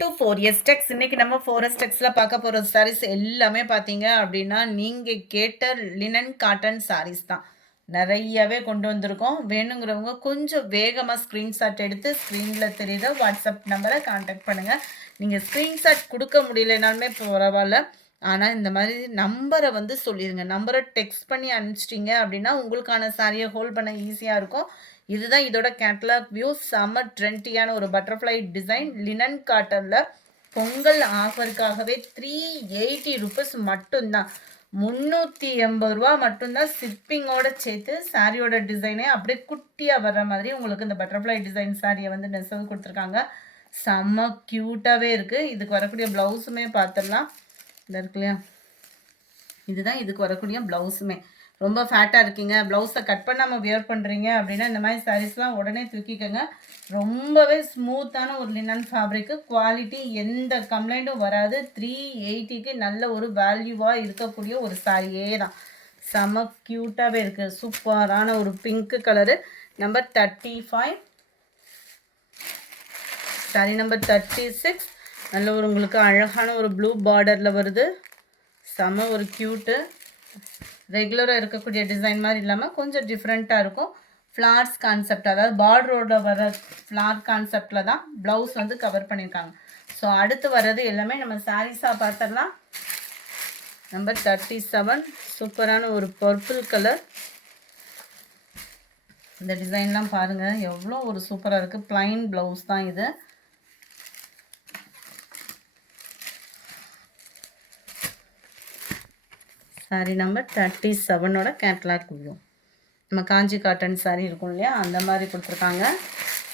To 4S டெக்ஸ். இன்னைக்கு நம்ம 4S டெக்ஸ்ல பார்க்க போற சாரீஸ் எல்லாமே பார்த்தீங்க அப்படின்னா, நீங்க கேட்ட லினன் காட்டன் சாரீஸ் தான். நெறையவே கொண்டு வந்திருக்கோம். வேணுங்கிறவங்க கொஞ்சம் வேகமா ஸ்க்ரீன்ஷாட் எடுத்து ஸ்க்ரீன்ல தெரியிற வாட்ஸ்அப் நம்பர கான்டாக்ட் பண்ணுங்க. நீங்க ஸ்க்ரீன்ஷாட் குடுக்க முடியலைனாலுமே பரவால்ல. ஆனா, இந்த மாரி நம்பர வந்து சொல்லிருங்க. நம்பர டெக்ஸ்ட் பண்ணி அனுப்பிச்சிட்டீங்க அப்படின்னா, உங்களுக்கான சாரிய ஹோல்ட் பண்ண ஈஸியா இருக்கும். இதுதான் இதோட கேட்டலாக் வியூ. செம்ம ட்ரெண்டியான ஒரு பட்டர்ஃப்ளை டிசைன் லினன் காட்டன்ல பொங்கல் ஆஃபருக்காகவே ₹380 மட்டும்தான். ₹380 மட்டும்தான். ஷிப்பிங்கோட சேர்த்து சாரியோட டிசைனே அப்படியே குட்டியாக வர்ற மாதிரி உங்களுக்கு இந்த பட்டர்ஃப்ளை டிசைன் சாரியை வந்து நெசவு கொடுத்துருக்காங்க. செம்ம க்யூட்டாகவே இருக்குது. இதுக்கு வரக்கூடிய ப்ளவுஸுமே பார்த்துடலாம். இந்த இருக்கு இல்லையா, இதுதான் இதுக்கு வரக்கூடிய ப்ளவுஸுமே. ரொம்ப ஃபேட்டாக இருக்கீங்க, ப்ளவுஸை கட் பண்ணாமல் வியர் பண்ணுறீங்க அப்படின்னா இந்த மாதிரி சாரீஸ்லாம் உடனே தூக்கிக்கோங்க. ரொம்பவே ஸ்மூத்தான ஒரு லினன் ஃபேப்ரிக்கு, குவாலிட்டி எந்த கம்ப்ளைண்ட்டும் வராது. 380க்கு நல்ல ஒரு வேல்யூவாக இருக்கக்கூடிய ஒரு சாரியே தான். செம க்யூட்டாகவே இருக்குது. சூப்பரான ஒரு pink colour. Number 35, sorry number 36. நல்ல ஒரு உங்களுக்கு அழகான ஒரு ப்ளூ பார்டரில் வருது. செம ஒரு க்யூட்டு. ரெகுலராக இருக்கக்கூடிய டிசைன் மாதிரி இல்லாமல் கொஞ்சம் டிஃப்ரெண்ட்டாக இருக்கும். ஃப்ளார்ஸ் கான்செப்ட், அதாவது பார்டரோட வர ஃப்ளார் கான்செப்டில் தான் ப்ளவுஸ் வந்து கவர் பண்ணியிருக்காங்க. ஸோ அடுத்து வர்றது எல்லாமே நம்ம சாரீஸாக பார்த்துடலாம். நம்பர் 37, சூப்பரான ஒரு பர்பிள் கலர். இந்த டிசைன்லாம் பாருங்கள் எவ்வளோ ஒரு சூப்பராக இருக்குது. ப்ளைன் ப்ளவுஸ் தான் இது. சாரி நம்பர் 37ஓட கேட்லாக் வியூ. நம்ம காஞ்சி காட்டன் சாரி இருக்கும் இல்லையா, அந்த மாதிரி கொடுத்துருக்காங்க.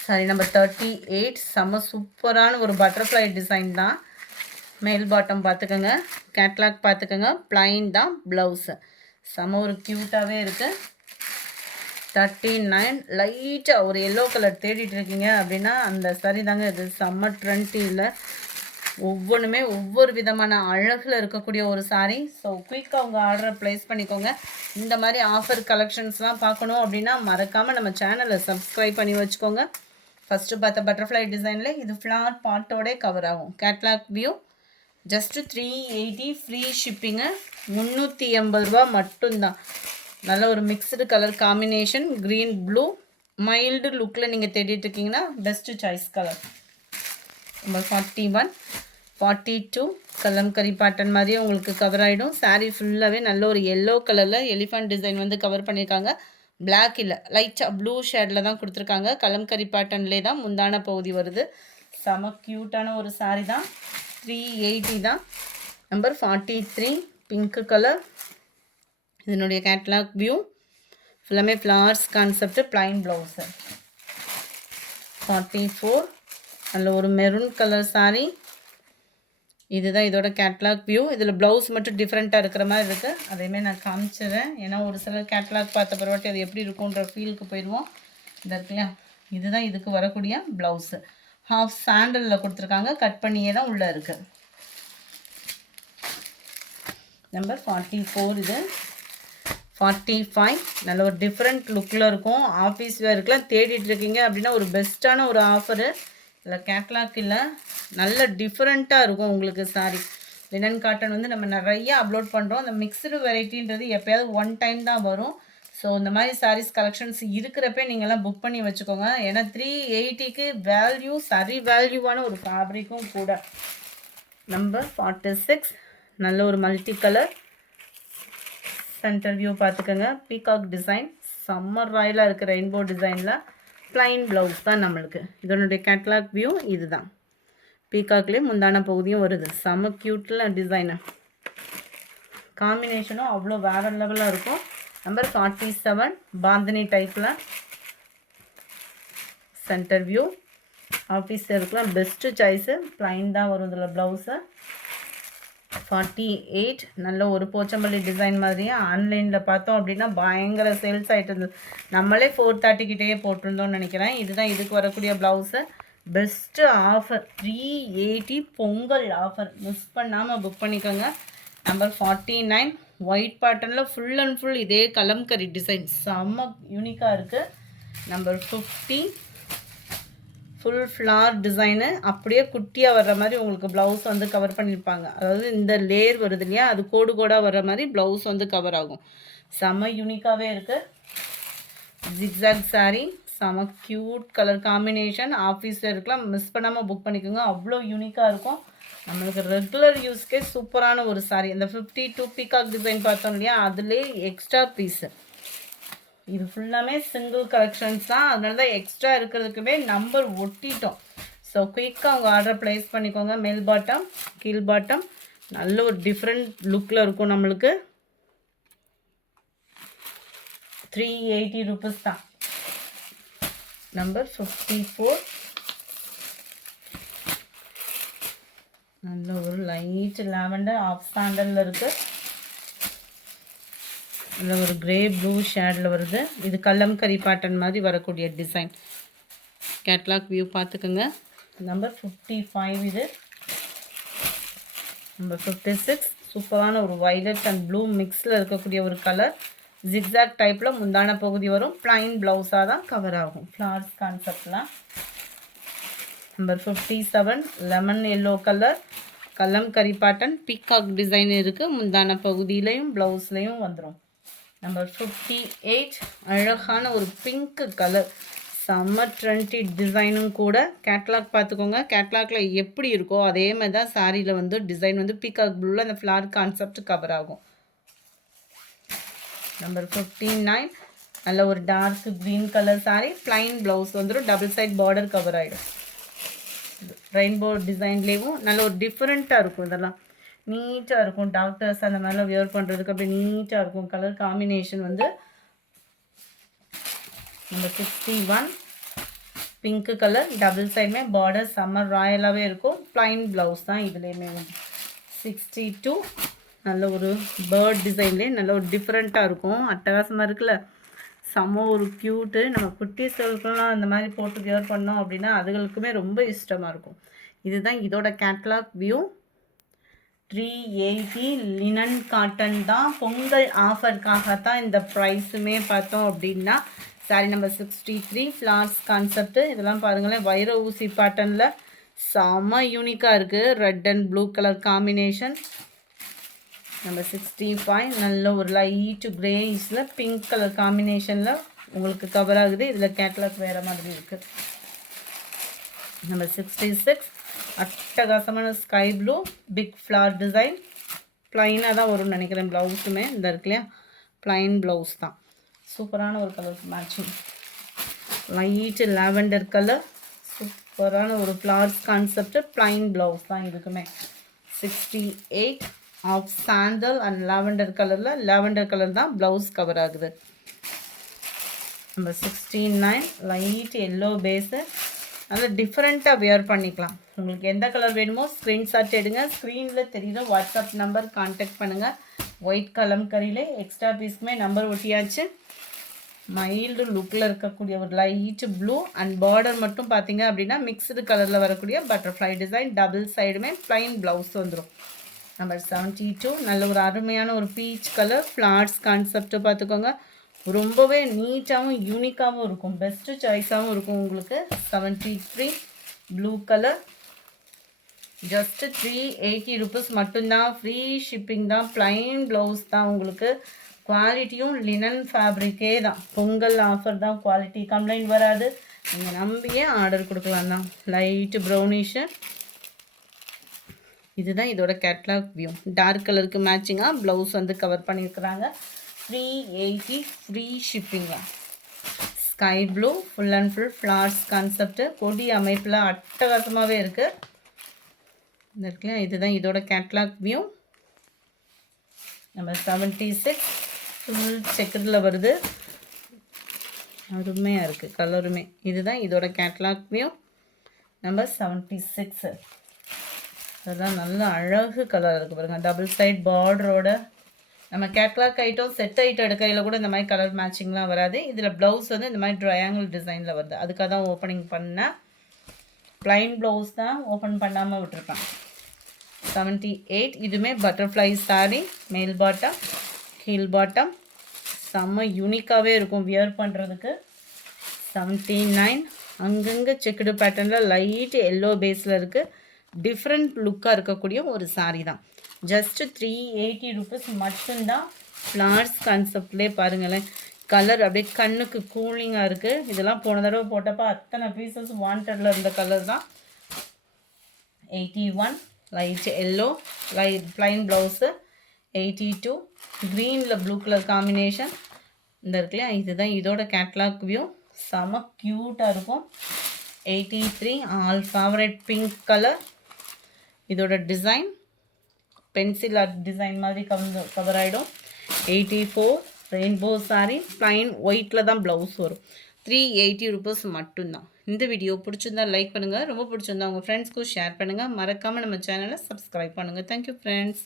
சாரி நம்பர் 38, செம்ம சூப்பரான ஒரு பட்டர்ஃப்ளை டிசைன் தான். மேல் பாட்டம் பார்த்துக்கோங்க, கேட்லாக் பார்த்துக்கோங்க. ப்ளைன் தான் ப்ளவுஸு. செம்ம ஒரு க்யூட்டாகவே இருக்குது. 39, லைட்டாக ஒரு எல்லோ கலர் தேடிட்டு இருக்கீங்க அப்படின்னா அந்த சாரி தாங்க இது. செம்ம ட்ரெண்டியில் ஒவ்வொன்றுமே ஒவ்வொரு விதமான அழகில் இருக்கக்கூடிய ஒரு சாரீ. ஸோ குயிக்காக உங்கள் ஆர்டரை ப்ளேஸ் பண்ணிக்கோங்க. இந்த மாதிரி ஆஃபர் கலெக்ஷன்ஸ்லாம் பார்க்கணும் அப்படின்னா மறக்காமல் நம்ம சேனலை சப்ஸ்கிரைப் பண்ணி வச்சுக்கோங்க. ஃபஸ்ட்டு பார்த்த பட்டர்ஃப்ளை டிசைனில் இது ஃப்ளார் பாட்டோடே கவர் ஆகும். Catalogue view just 380, free shipping. ₹380 மட்டும்தான். நல்ல ஒரு mixed colour combination, green blue mild லுக்கில் நீங்கள் தேடிட்டு இருக்கீங்கன்னா best choice colour. Number 41, 42 kalamkari pattern மாதிரியே உங்களுக்கு கவர் ஆகிடும். சாரீ ஃபுல்லாகவே நல்ல ஒரு எல்லோ கலரில் எலிஃபண்ட் டிசைன் வந்து கவர் பண்ணியிருக்காங்க. பிளாக் இல்லை, லைட்டாக ப்ளூ ஷேடில் தான் கொடுத்துருக்காங்க. கலம்கரி பேட்டர்ன்லேயே தான் முந்தான பகுதி வருது. செம க்யூட்டான ஒரு சாரீ தான். 380 தான். Number 43, pink colour. இதனுடைய கேட்லாக் வியூ ஃபுல்லாமே ஃப்ளவர்ஸ் கான்செப்ட், ப்ளைன் ப்ளவுஸு. 44, நல்ல ஒரு மெரூன் கலர் சாரீ. இதுதான் இதோட கேட்லாக் வியூ. இதில் ப்ளவுஸ் மட்டும் டிஃப்ரெண்ட்டாக இருக்கிற மாதிரி இருக்குது. அதையுமே நான் காமிச்சிடுறேன். ஏன்னா ஒரு சிலர் கேட்லாக் பார்த்த பிறவாட்டி அது எப்படி இருக்குன்ற ஃபீலுக்கு போயிடுவோம். இந்த இருக்குல்லையா, இதுதான் இதுக்கு வரக்கூடிய ப்ளவுஸு. ஹாஃப் சாண்டலில் கொடுத்துருக்காங்க, கட் பண்ணியே தான் உள்ளே இருக்குது. நம்பர் 44 இது. 45, நல்ல ஒரு டிஃப்ரெண்ட் லுக்கில் இருக்கும். ஆஃபீஸ் வேர்க்கெலாம் தேடிட்டு இருக்கீங்க அப்படின்னா ஒரு பெஸ்ட்டான ஒரு ஆஃபரு. இதில் கேட்லாக் இல்லை, நல்ல டிஃப்ரெண்ட்டாக இருக்கும் உங்களுக்கு சாரி. லினன் காட்டன் வந்து நம்ம நிறையா அப்லோட் பண்ணுறோம். அந்த மிக்ஸ்டு வெரைட்டின்றது எப்போயாவது ஒன் டைம் தான் வரும். ஸோ இந்த மாதிரி சாரீஸ் கலெக்ஷன்ஸ் இருக்கிறப்ப நீங்கள்லாம் புக் பண்ணி வச்சுக்கோங்க. ஏன்னா 380க்கு வேல்யூ, சரி வேல்யூவான ஒரு ஃபேப்ரிக்கும் கூட. நம்பர் 46, நல்ல ஒரு மல்டி கலர். சென்டர் வியூ பார்த்துக்கோங்க. பீகாக் டிசைன், சம்மர் ராயலாக இருக்குது. ரெயின்போ டிசைனில் ப்ளைன் ப்ளவுஸ் தான் நம்மளுக்கு. இதனுடைய கேட்லாக் வியூ இது தான். பீகாக்லேயே முந்தான பகுதியும் வருது. செம்ம க்யூட்டில் டிசைனு. காம்பினேஷனும் அவ்வளோ வேறு லெவலாக இருக்கும். நம்பர் 47, பாந்தினி டைப்பில். சென்டர் வியூ ஆஃபீஸ் இருக்கலாம் பெஸ்ட்டு சாய்ஸு. ப்ளைன் தான் வரும் இதில் ப்ளவுஸு. 48, நல்ல ஒரு போச்சம்பள்ளி டிசைன் மாதிரியே ஆன்லைனில் பார்த்தோம் அப்படின்னா பயங்கர சேல்ஸ் ஆகிட்டு இருந்தது. நம்மளே 430கிட்டே போட்டிருந்தோம்னு நினைக்கிறேன். இதுதான் இதுக்கு வரக்கூடிய blouse. Best offer 380 Pongal offer. Miss பண்ணாமல் புக் பண்ணிக்கோங்க. நம்பர் 49, ஒயிட் பேட்டர்னில் ஃபுல் அண்ட் ஃபுல் இதே கலம்கரி டிசைன் செம்ம யூனிக்காக இருக்குது. நம்பர் 50, ஃபுல் ஃப்ளார் டிசைனு அப்படியே குட்டியாக வர்ற மாதிரி உங்களுக்கு ப்ளவுஸ் வந்து கவர் பண்ணியிருப்பாங்க. அதாவது இந்த லேயர் வருது இல்லையா, அது கோடு கோடாக வர்ற மாதிரி ப்ளவுஸ் வந்து கவர் ஆகும். செம்ம யூனிக்காகவே இருக்குது. ஜிக்ஸாக் சாரீ, செம்ம க்யூட் கலர் காம்பினேஷன். ஆஃபீஸில் இருக்கலாம், மிஸ் பண்ணாமல் புக் பண்ணிக்கோங்க. அவ்வளோ யூனிக்காக இருக்கும். நம்மளுக்கு ரெகுலர் யூஸ்க்கே சூப்பரான ஒரு சாரீ. இந்த 52 பீகாக் டிசைன் பார்த்தோம் இல்லையா, அதுலேயே எக்ஸ்ட்ரா பீஸு. இது ஃபுல்லாமே சிங்கிள் கலெக்ஷன்ஸ் தான். அதனால தான் எக்ஸ்ட்ரா இருக்கிறதுக்குமே நம்பர் ஒட்டிட்டோம். ஸோ குயிக்காக அவங்க ஆர்டர் ப்ளேஸ் பண்ணிக்கோங்க. மேல் பாட்டம், கீழ் பாட்டம் நல்ல ஒரு டிஃப்ரெண்ட் லுக்கில் இருக்கும். நம்மளுக்கு 380 rupees தான். நம்பர் 54. நல்ல ஒரு லைட் லாவெண்டர் ஆஃப் சாண்டலில் இருக்குது. இதில் ஒரு கிரே ப்ளூ ஷேடில் வருது. இது கலம்கரி பேட்டர்ன் மாதிரி வரக்கூடிய டிசைன். கேட்லாக் வியூ பார்த்துக்குங்க. நம்பர் 55 இது. நம்பர் 56 சூப்பரான ஒரு வைலட் அண்ட் ப்ளூ மிக்ஸில் இருக்கக்கூடிய ஒரு கலர். ஜிக்ஸாக் டைப்பில் முந்தான பகுதி வரும். ப்ளைன் ப்ளவுஸாக தான் கவர் ஆகும். ஃப்ளார்ஸ் கான்செப்ட்லாம். Number 57 lemon yellow colour, Kalamkari pattern, peacock design இருக்குது. முந்தான பகுதியிலையும் ப்ளவுஸ்லேயும் வந்துடும். நம்பர் 58 அழகான ஒரு பிங்க் கலர், செம்ம ட்ரெண்டி டிசைனும் கூட. கேட்லாக் பார்த்துக்கோங்க. கேட்லாக்ல எப்படி இருக்கோ அதே மாதிரி தான் சாரியில் வந்து டிசைன் வந்து பீகாக் ப்ளூவில் அந்த ஃப்ளார் கான்செப்ட் கவர் ஆகும். நம்பர் 59 நல்ல ஒரு dark green colour sari, plain blouse வந்துடும். டபுள் சைட் பார்டர் கவர் ஆகிடும். ரெயின்போ டிசைன்லேயும் நல்ல ஒரு டிஃப்ரெண்ட்டாக இருக்கும். இதெல்லாம் நீட்டாக இருக்கும். டாக்டர்ஸ் அந்த மாதிரிலாம் வியர் பண்ணுறதுக்கு அப்படியே நீட்டாக இருக்கும். கலர் காம்பினேஷன் வந்து நம்பர் 61 பிங்க் கலர், டபுள் சைடுமே பார்டர் சம்மர் ராயலாகவே இருக்கும். ப்ளைன் ப்ளவுஸ் தான் இதுலேயுமே வந்து. 62 நல்ல ஒரு பேர்ட் டிசைன்லேயே நல்ல ஒரு டிஃப்ரெண்ட்டாக இருக்கும். அட்டகாசமாக இருக்குல்ல, செம்ம ஒரு க்யூட்டு. நம்ம குட்டி செல்ஃபெல்லாம் அந்த மாதிரி போட்டு வியர் பண்ணோம் அப்படின்னா அதுகளுக்குமே ரொம்ப இஷ்டமாக இருக்கும். இதுதான் இதோட கேட்லாக் வியூ. 380 லினன் காட்டன் தான். பொங்கல் ஆஃபருக்காக தான் இந்த ப்ரைஸுமே பார்த்தோம் அப்படின்னா. Sorry number 63 flowers concept. இதெல்லாம் பாருங்களேன், வைர ஊசி பேட்டர்னில் செம்ம யூனிக்காக இருக்குது. Red and blue colour combination. Number 65 நல்ல ஒரு லைட்டு கிரேஸில் பிங்க் கலர் காம்பினேஷனில் உங்களுக்கு கவர் ஆகுது. இதில் கேட்லாக் வேறு மாதிரி இருக்குது. நம்பர் 66 அட்டகாசமான sky blue big floral design. ப்ளைனாக தான் வரும்னு நினைக்கிறேன். ப்ளவுஸுமே இந்த இருக்கு இல்லையா, ப்ளைன் ப்ளவுஸ் தான். சூப்பரான ஒரு colour matching. Light lavender colour, சூப்பரான ஒரு ஃப்ளார்ஸ் கான்செப்ட். ப்ளைன் ப்ளவுஸ் தான் இதுக்குமே. 68 ஆஃப் சாண்டல் அண்ட் லாவெண்டர் கலரில், லாவெண்டர் கலர் தான் ப்ளவுஸ் கவர் ஆகுது. Number 69 light yellow base. நல்லா டிஃப்ரெண்ட்டாக வியர் பண்ணிக்கலாம். உங்களுக்கு எந்த கலர் வேணுமோ ஸ்க்ரீன்ஷாட் எடுங்க. ஸ்க்ரீனில் தெரியுற வாட்ஸ்அப் நம்பர் கான்டாக்ட் பண்ணுங்கள். ஒயிட் கலம்கரியிலே எக்ஸ்ட்ரா பீஸ்க்குமே நம்பர் ஒட்டியாச்சு. மைல்டு லுக்கில் இருக்கக்கூடிய ஒரு லைட்டு ப்ளூ அண்ட் பார்டர் மட்டும் பார்த்தீங்க அப்படின்னா மிக்ஸ்டு கலரில் வரக்கூடிய பட்டர்ஃப்ளை டிசைன். டபுள் சைடுமே ப்ளைன் ப்ளவுஸ் வந்துடும். நம்பர் 72 நல்ல ஒரு அருமையான ஒரு பீச் கலர் ஃப்ளார்ஸ் கான்செப்ட் பார்த்துக்கோங்க. ரொம்பவே நீட்டாகவும் யூனிக்காகவும் இருக்கும். பெஸ்ட்டு சாய்ஸாகவும் இருக்கும் உங்களுக்கு. 73 ப்ளூ கலர். ஜஸ்ட்டு 380 rupees மட்டும்தான். ஃப்ரீ ஷிப்பிங் தான். ப்ளைன் ப்ளவுஸ் தான் உங்களுக்கு. குவாலிட்டியும் லினன் ஃபேப்ரிக்கே தான். பொங்கல் ஆஃபர் தான். குவாலிட்டி கம்ப்ளைண்ட் வராது. நீங்கள் நம்பியே ஆர்டர் கொடுக்கலாம் தான். லைட்டு ப்ரௌனிஷு. இதுதான் இதோட கேட்லாக் வியூ. டார்க் கலருக்கு மேட்சிங்காக ப்ளவுஸ் வந்து கவர் பண்ணியிருக்கிறாங்க. 380 free shipping. Sky blue full and full florals concept. கொடி அமைப்பில் அட்டகாசமாகவே இருக்குது. இந்த இருக்குல்ல, இதுதான் இதோட கேட்லாக் வியூ. நம்பர் 76 ஃபுல் செக்கரில் வருது. அருமையாக இருக்குது கலருமே. இதுதான் இதோட கேட்லாக் வியூ. நம்பர் 76 அதுதான் நல்ல அழகு கலர் இருக்குது பாருங்கள். டபுள் சைட் பார்டரோட. நம்ம கேட்லாக் ஐட்டம் செட் ஐட்டம் எடுக்கையில் கூட இந்த மாதிரி கலர் மேட்சிங்லாம் வராது. இதில் ப்ளவுஸ் வந்து இந்த மாதிரி ட்ரையாங்கிள் டிசைனில் வருது. அதுக்காக தான் ஓப்பனிங் பண்ணேன். ப்ளைன் ப்ளவுஸ் தான் ஓப்பன் பண்ணாமல் விட்டுருப்பேன். 78 இதுவுமே பட்டர்ஃப்ளை சாரி. மேல் பாட்டம் கீழ் பாட்டம் செம்ம யூனிக்காகவே இருக்கும் வியர் பண்ணுறதுக்கு. 79 அங்கங்கே செக்குடு பேட்டர்னில் லைட் எல்லோ பேஸில் இருக்குது. டிஃப்ரெண்ட் லுக்காக இருக்கக்கூடிய ஒரு சாரீ தான். ஜஸ்ட்டு 380 ருபீஸ் மட்டும்தான். ஃப்ளார்ஸ் கான்செப்ட்லேயே பாருங்களேன். கலர் அப்படியே கண்ணுக்கு கூலிங்காக இருக்குது. இதெல்லாம் போன தடவை போட்டப்போ அத்தனை பீசஸ் வாண்டடில் இருந்த கலர் தான். 81 light yellow light plain blouse. 82 க்ரீனில் ப்ளூ கலர் காம்பினேஷன் இந்த இருக்குல்லையா, இதுதான் இதோட கேட்லாக் வியூ. செம க்யூட்டாக இருக்கும். 83 ஆல் ஃபேவரட் பிங்க் கலர். இதோட டிசைன் பென்சில் ஆர்ட் டிசைன் மாதிரி கவர் ஆகிடும். 84 ரெயின்போ சாரீ ப்ளைன் ஒயிட்டில் தான் ப்ளவுஸ் வரும். 380 ருபீஸ் மட்டும்தான். இந்த வீடியோ பிடிச்சிருந்தா லைக் பண்ணுங்கள், ரொம்ப பிடிச்சிருந்தா உங்கள் ஃப்ரெண்ட்ஸ்க்கும் ஷேர் பண்ணுங்கள். மறக்காமல் நம்ம சேனலை சப்ஸ்கிரைப் பண்ணுங்கள். Thank you friends.